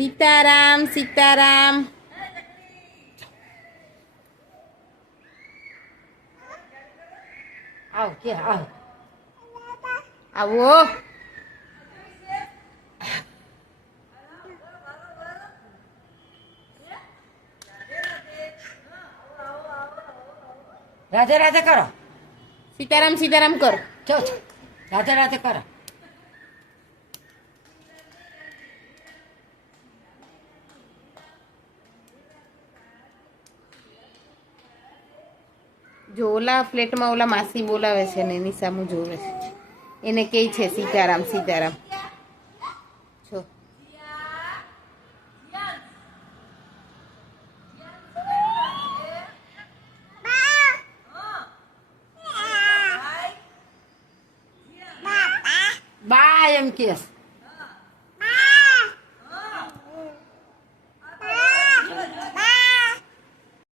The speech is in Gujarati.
સીતારામ સીતારામ. આવ કે આવ. આવો. રાધે રાધે કરો. સીતારામ સીતારામ કર. છો છો. રાધે રાધે કરો. જો ઓલા ફ્લેટમાં ઓલા માસી બોલાવે છે ને એની સામું જોવે છે. એને કહે છે સીતારામ સીતારામ. જો બા એમ કેસ.